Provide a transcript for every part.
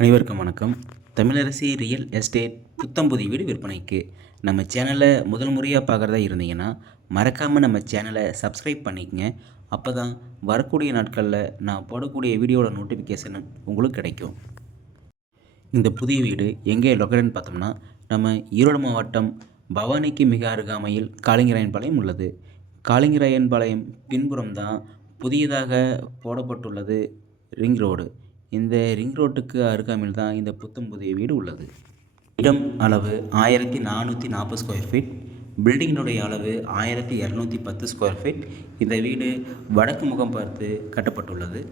அனைவருக்கும் வணக்கம். Tamilarasi real estate புத்தம்புதிய வீடு விற்பனைக்கு. நம்ம சேனலை முதல் முறையாக பார்க்குறதா இருந்தீங்கன்னா மறக்காமல் நம்ம சேனலை சப்ஸ்கிரைப் பண்ணிக்கங்க. அப்போ தான் வரக்கூடிய நாட்களில் நான் போடக்கூடிய வீடியோட நோட்டிஃபிகேஷன் உங்களுக்கு கிடைக்கும். இந்த புதிய வீடு எங்கே லொக்கேட்னு பார்த்தோம்னா நம்ம ஈரோடு மாவட்டம் பவானிக்கு மிக அருகாமையில் காளிங்கராயன்பாளையம் உள்ளது. காளிங்கராயன்பாளையம் பின்புறம் தான் புதியதாக போடப்பட்டுள்ளது ரிங் ரோடு. இந்த ரிங் ரோட்டுக்கு அருகாமையில் தான் இந்த புத்தம் புதிய வீடு உள்ளது. இடம் அளவு 1440 ஸ்கொயர் ஃபீட். பில்டிங்கினுடைய அளவு 1210 ஸ்கொயர் ஃபீட். இந்த வீடு வடக்கு முகம் பார்த்து கட்டப்பட்டுள்ளது.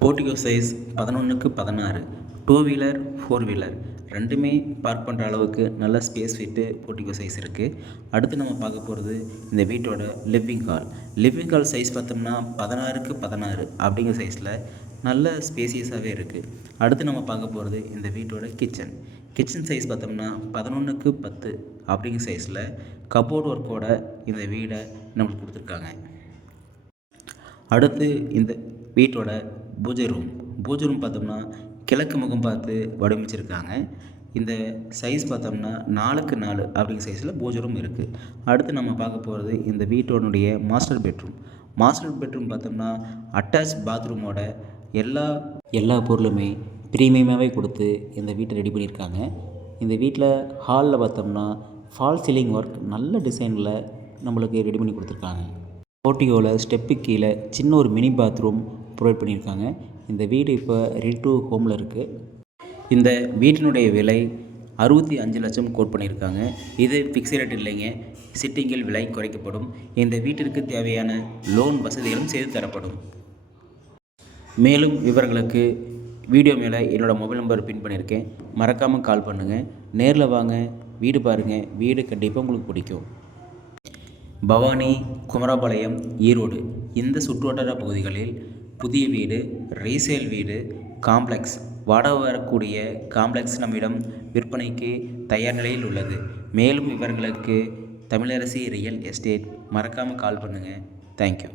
Portico size 11x16. 2 wheeler 4 wheeler ரெண்டுமே பார்க் பண்ணுற அளவுக்கு நல்ல ஸ்பேஸ் ஃபிட்டு போர்டிகோ சைஸ் இருக்குது. அடுத்து நம்ம பார்க்க போகிறது இந்த வீட்டோட living hall. Living hall size பார்த்தோம்னா 16x16 அப்படிங்கிற சைஸில் நல்ல ஸ்பேசியஸாகவே இருக்குது. அடுத்து நம்ம பார்க்க போகிறது இந்த வீட்டோட கிச்சன் சைஸ் பார்த்தோம்னா 11x10 அப்படிங்கிற சைஸில் கபோர்ட் ஒர்க்கோட இந்த வீடை நம்மளுக்கு கொடுத்துருக்காங்க. அடுத்து இந்த வீட்டோட பூஜை ரூம் பார்த்தோம்னா கிழக்கு முகம் பார்த்து வடிவமைச்சிருக்காங்க. இந்த சைஸ் பார்த்தோம்னா 4x4 அப்படிங்கிற சைஸில் பூஜை ரூம் இருக்குது. அடுத்து நம்ம பார்க்க போகிறது இந்த வீட்டோடைய மாஸ்டர் பெட்ரூம் பார்த்தோம்னா அட்டாச் பாத்ரூமோட எல்லா பொருளுமே ப்ரீமியமாகவே கொடுத்து இந்த வீட்டை ரெடி பண்ணியிருக்காங்க. இந்த வீட்டில் ஹாலில் பார்த்தோம்னா ஃபால் சீலிங் ஒர்க் நல்ல டிசைனில் நம்மளுக்கு ரெடி பண்ணி கொடுத்துருக்காங்க. போர்டிகோவில் ஸ்டெப்பு கீழே சின்ன ஒரு மினி பாத்ரூம் ப்ரொவைட் பண்ணியிருக்காங்க. இந்த வீடு இப்போ ரெடி டு ஹோமில் இருக்குது. இந்த வீட்டினுடைய விலை 65 லட்சம் கோட் பண்ணியிருக்காங்க. இது ஃபிக்ஸ்ட் ரேட் இல்லைங்க, சிட்டிங்கில் விலை குறைக்கப்படும். இந்த வீட்டிற்கு தேவையான லோன் வசதிகளும் செய்து தரப்படும். மேலும் விவரங்களுக்கு வீடியோ மேலே என்னோடய மொபைல் நம்பர் பின் பண்ணியிருக்கேன். மறக்காமல் கால் பண்ணுங்கள். நேரில் வாங்க, வீடு பாருங்கள். வீடு கண்டிப்பாக உங்களுக்கு பிடிக்கும். பவானி, குமராபாளையம், ஈரோடு இந்த சுற்றுவட்டார பகுதிகளில் புதிய வீடு, ரீசேல் வீடு, காம்ப்ளெக்ஸ், வாடகை வரக்கூடிய காம்ப்ளெக்ஸ் நம்மிடம் விற்பனைக்கு தயார் நிலையில் உள்ளது. மேலும் விவரங்களுக்கு தமிழரசி ரியல் எஸ்டேட் மறக்காமல் கால் பண்ணுங்கள். தேங்க்யூ.